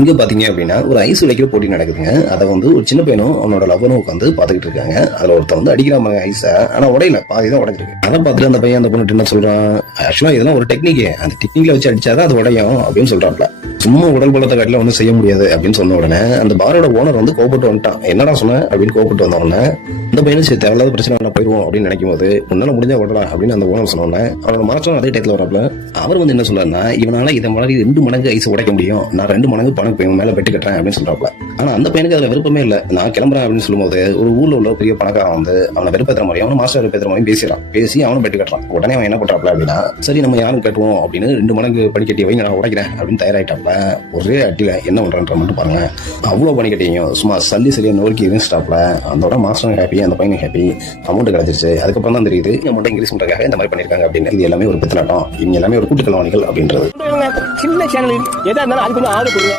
இங்க பாத்தீங்க அப்படின்னா ஒரு ஐஸ் உடைக்கிற போட்டி நடக்குதுங்க. அதை வந்து ஒரு சின்ன பையனும் அவனோட லவ்வரும் உட்காந்து பாத்துக்கிட்டு இருக்காங்க. அதுல ஒருத்தன் வந்து அடிக்கிறாங்க ஐஸ. ஆனா உடையில பாதி தான் உடைஞ்சிருக்கு. அதை பார்த்துட்டு அந்த பையன் அந்த பொண்ணு என்ன சொல்றான், ஆக்சுவலா இதெல்லாம் ஒரு டெக்னிக், அந்த டெக்னிக்ல வச்சு அடிச்சாதான் அது உடையும் அப்படின்னு சொல்றாப்ல. சும்மா உடல் பலத்தை காட்டில ஒன்றும் செய்ய முடியாது அப்படின்னு சொன்ன உடனே அந்த பாரோட ஓனர் வந்து கோபப்பட்டு வந்துட்டான். என்னடா சொன்ன அப்படின்னு கோபப்பட்டு வந்த உடனே இந்த பையனும் சரி தேவையில்லாத பிரச்சனை போயிடுவோம் அப்படின்னு நினைக்கும் போது உன்னால முடிஞ்சா விடலாம் அப்படின்னு அந்த ஓனர் சொன்ன உடனே அவனோட மாற்றம் அதே டயத்துல வரப்பல அவர் வந்து என்ன சொல்றாருன்னா, இவனால இதை மாதிரி 2 மடங்கு ஐஸ் உடைக்க முடியும், நான் 2 மடங்கு பணம் இவன் மேல பெட்டு கட்டுறேன் அப்படின்னு சொல்றாப்ல. ஆனா அந்த பையனுக்கு அதுல விருப்பமே இல்லை. நான் கிளம்புறேன் அப்படின்னு சொல்லும்போது ஒரு ஊர்ல உள்ள பெரிய பணக்காரன் வந்து அவனை வெறுப்பேற்ற மாதிரியும் அவனை மாஸ்டர் வெறுப்பேற்ற மாதிரியும் பேசி அவனும் பெட்டு கட்டுறான். உடனே அவன் என்ன பண்றாப்ல அப்படின்னா, சரி நம்ம யாரும் கட்டுவோம் அப்படின்னு 2 மடங்கு படிக்கட்டி வைங்க நான் உடைக்கிறேன் அப்படின்னு தயாராயிட்டாப்ல. ஒரே அட்டில என்ன பண்றன்ற மட்டும் பாருங்க. அவ்வளவு படிக்கட்டியும் சும்மா சரியா நோக்கி இருந்துட்டாப்ல. அதோட மாஸ்டர் ஹாப்பி, அந்த பையன் ஹாப்பி, அமௌண்ட் கிடைச்சிருச்சு. அதுக்கப்புறம் தான் தெரியுது அமௌண்ட் இன்க்ரீஸ் பண்றதுக்காக இந்த மாதிரி பண்ணிருக்காங்க அப்படின்னு. இது எல்லாமே ஒரு பித்தலாட்டம், இவங்க எல்லாமே ஒரு கூட்டுக்கலவாணிகள் அப்படின்றது. சின்ன சேனல் எதா இருந்தாலும் அது கொஞ்சம் ஆதரவு கொடுங்க.